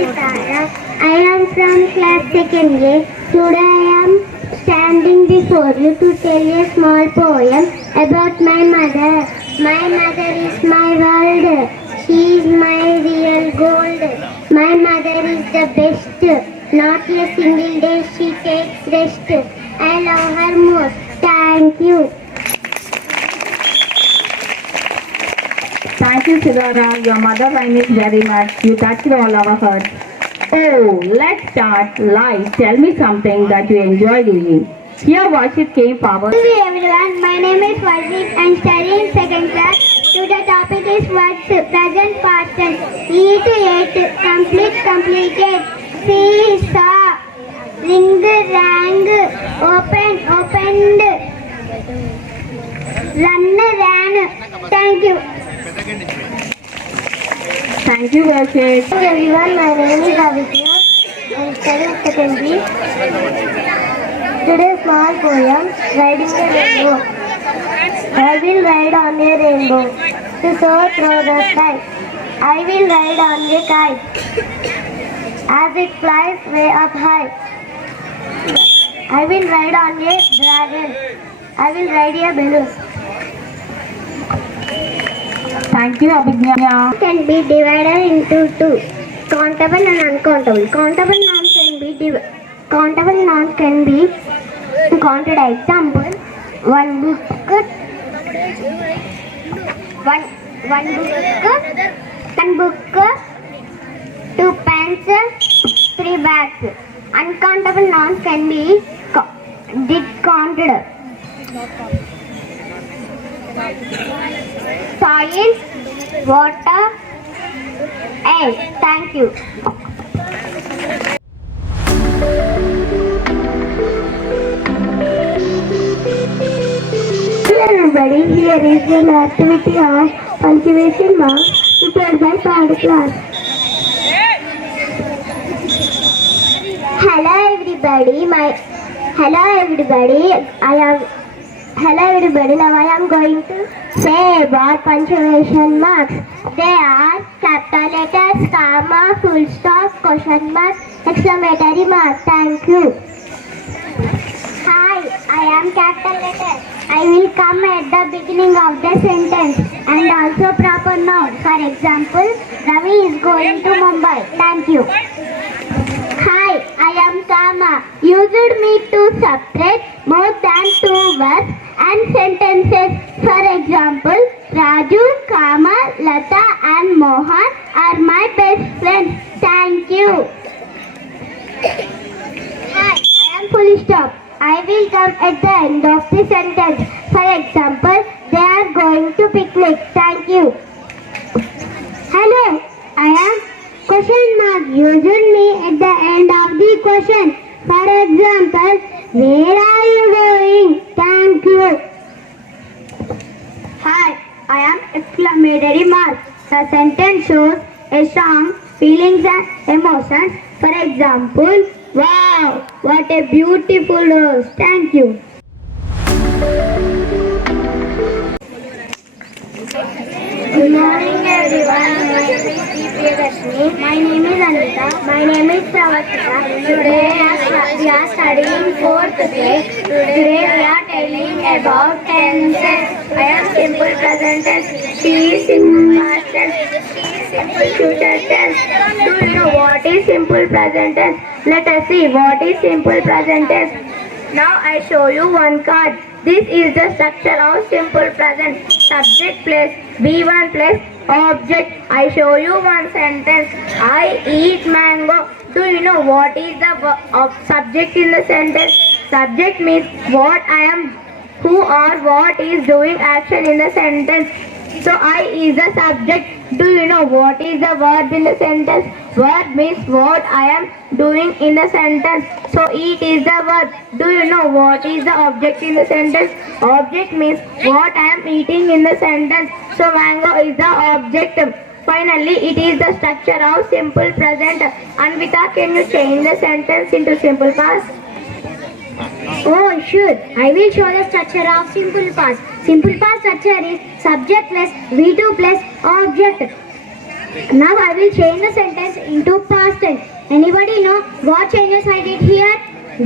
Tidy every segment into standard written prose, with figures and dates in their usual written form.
Sitara. I am from class 2nd A. Today I am standing before you to tell a small poem about my mother. My mother is my world. She is my real gold. My mother is the best. Not a single day she takes rest. I love her most. Thank you. Thank you, Sidara. Your mother rhyme is very much. You touched all our hearts. Oh, let's start live. Tell me something that you enjoy doing. Here, watch it came forward. Hello everyone, my name is Varshit and studying in second class. Today topic is words, present, past tense. Eat, ate, complete, completed. See, saw, ring, rang, open, opened, run, ran. Thank you. Thank you, Varshit. Hello everyone, my name is Avidya. I am studying secondary. Today's small poem, Riding a Rainbow. I will ride on a rainbow to soar through the sky. I will ride on a kite as it flies way up high. I will ride on a dragon. I will ride a balloon. Thank you, Abhignya. Can be divided into two: countable and uncountable. Countable nouns can be counted. Example: one book, one book, two pens, three bags. Uncountable nouns can be discounted. Soil, water, air. Thank you. Hello everybody, here is an activity of punctuation marks prepared by third class. Hello everybody, now I am going to say about punctuation marks. They are capital letters, comma, full stop, question mark, exclamatory mark. Thank you. Hi, I am capital letter. I will come at the beginning of the sentence and also proper noun. For example, Ravi is going to Mumbai. Thank you. Hi, I am Kama. Used me to separate more than two words and sentences. For example, Raju, Kama, Lata and Mohan are my best friends. Thank you. Hi, I am full stop. I will come at the end of the sentence. For example, they are going to picnic. Thank you. Hello, I am question mark. Used me at the end of the question. For example, where are you going? Thank you. Hi, I am exclamatory mark. The sentence shows a strong feelings and emotions. For example, wow, what a beautiful rose. Thank you. Good morning everyone. My name is Priyadashini. My name is Anita. My name is Pravatika. Today we are studying 4th grade. Today we are telling about tenses. I am simple present tense. She is simple past tense. She is simple future tense. Do you know what is simple present tense? Let us see what is simple present tense. Now I show you one card. This is the structure of simple present. Subject plus B1 plus object. I show you one sentence. I eat mango. Do you know what is the subject in the sentence? Subject means what I am, who or what is doing action in the sentence. So I is the subject. Do you know what is the verb in the sentence? Verb means what I am doing in the sentence. So eat is the verb. Do you know what is the object in the sentence? Object means what I am eating in the sentence. So mango is the object. Finally, it is the structure of simple present. Anvita, can you change the sentence into simple past? Oh, sure. I will show the structure of simple past. Simple past structure is subject plus V2 plus object. Now I will change the sentence into past tense. Anybody know what changes I did here?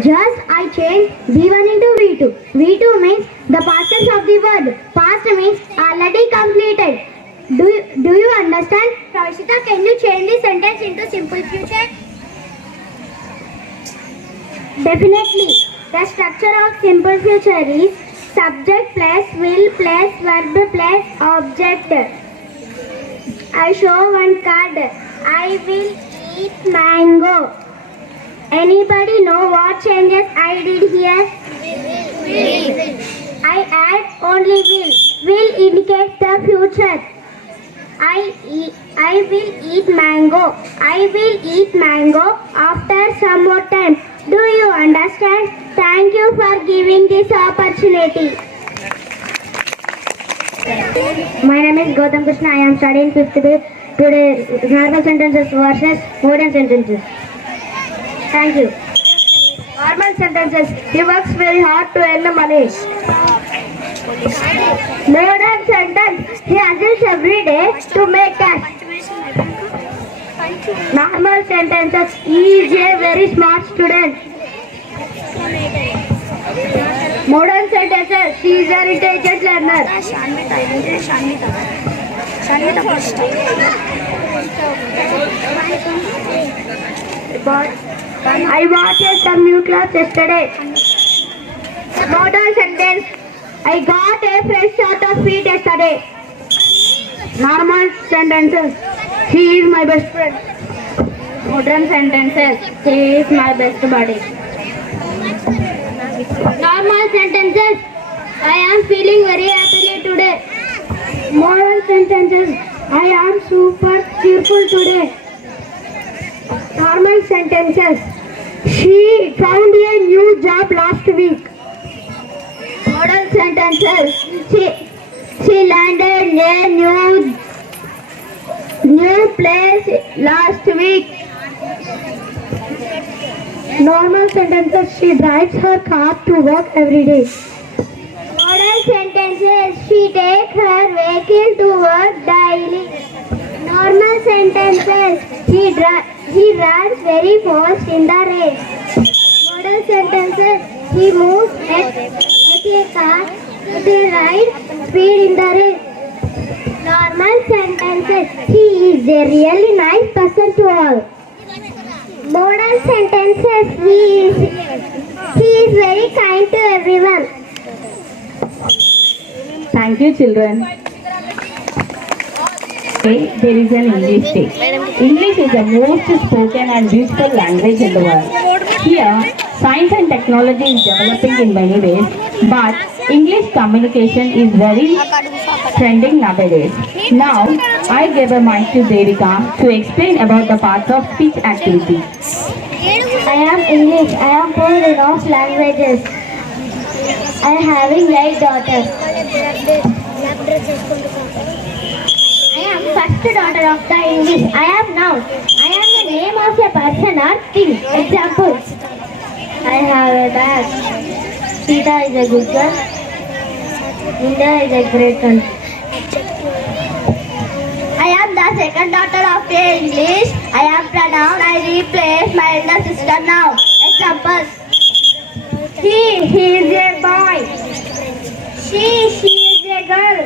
Just I changed V1 into V2. V2 means the past tense of the verb. Past means already completed. Do you understand? Pravashita, can you change the sentence into simple future? Definitely. The structure of simple future is subject plus will plus verb plus object. I show one card. I will eat mango. Anybody know what changes I did here? Will. I add only will. Will indicates the future. I will eat mango. I will eat mango after some more time. Do you understand? Thank you for giving this opportunity. My name is Gautam Krishna. I am studying 5th B. Today, normal sentences versus modern sentences. Thank you. Normal sentences. He works very hard to earn the money. Modern sentence. He hustles every day to make cash. Normal sentences. He is a very smart student. Modern sentences. She is an intelligent learner. I watched some new class yesterday. Modern sentence. I got a fresh shot of feet yesterday. Normal sentences. He is my best friend. Modern sentences. He is my best buddy. Normal sentences. I am feeling very happily today. Modern sentences. I am super cheerful today. Normal sentences. She found a new job last week. Modern sentences. She landed a new place last week. Normal sentences. She drives her car to work every day. Modern sentences. She takes her vehicle to work daily. Normal sentences. He runs very fast in the race. Modern sentences. He moves at a right speed in the race. Normal sentences. He is a really nice person to all. Modern sentences. He is very kind to everyone. Thank you, children. Okay, there is an English day. English is the most spoken and beautiful language in the world. Here, science and technology is developing in many ways, but English communication is very trending nowadays. Now, I give a mic to Devika to explain about the parts of speech activity. I am English. I am poor in all languages. I am having 8 daughters. I am first daughter of the English. I am noun. I am the name of a person or thing. Example. I have a dad. Sita is a good girl. India is a great country. I am the second daughter of the English. I am pronoun. I replace my elder sister now. Examples. He is a boy. She is a girl.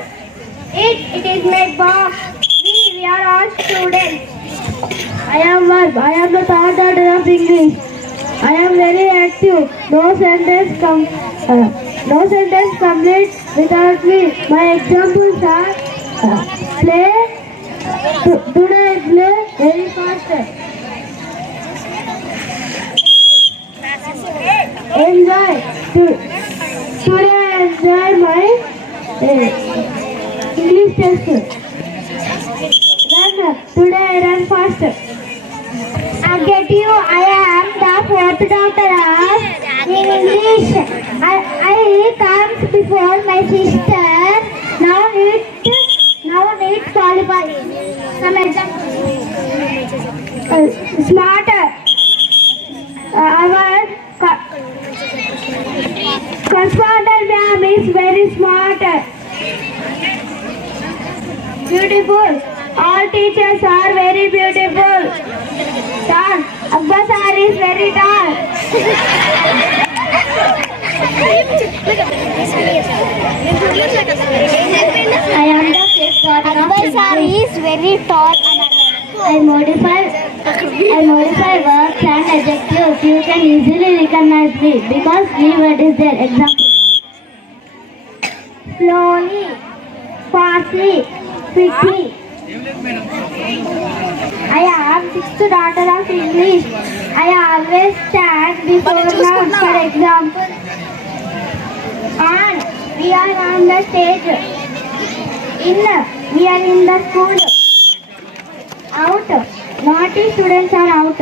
It is my box. We are all students. I am verb. I am the third daughter of English. I am very active. No sentence complete without me. My examples are play. Today I play very fast. Enjoy. Today I enjoy my English test. Run. Today I run faster. I get you. I am the fourth daughter of English. I comes before my sister. Now it qualify. Some examples. Smarter. Our correspondent ma'am is very smart. Beautiful. All teachers are very beautiful. Tall. Abba sir is very tall. I am the fifth daughter of Akbar sir English. is very tall. I modify verbs and adjectives. You can easily recognize me because the word is there. Example. Slowly, fastly, quickly. I am sixth daughter of English. I always stand before nouns, for example. On, we are on the stage. In, we are in the school. Out, naughty students are out.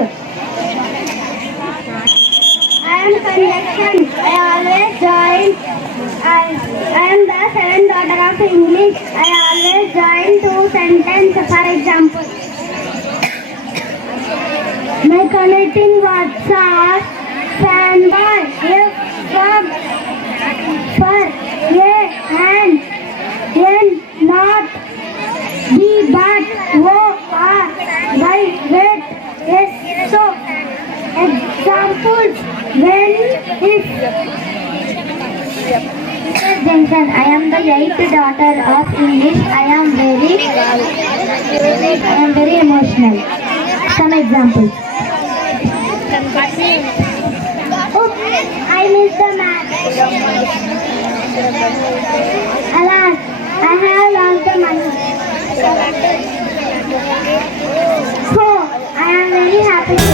I am conjunction. I always join. I am the seventh daughter of English. I always join two sentences, for example. My connecting words are standby, if, from, for, a, and, in, not, be, but, wo, are, by, wait, yes, so. Examples: when, if. Mr. Jensen, I am the eighth daughter of English. I am very emotional. Some examples. Oops, I missed the math. Alas, I have lost the money. So, I am very happy.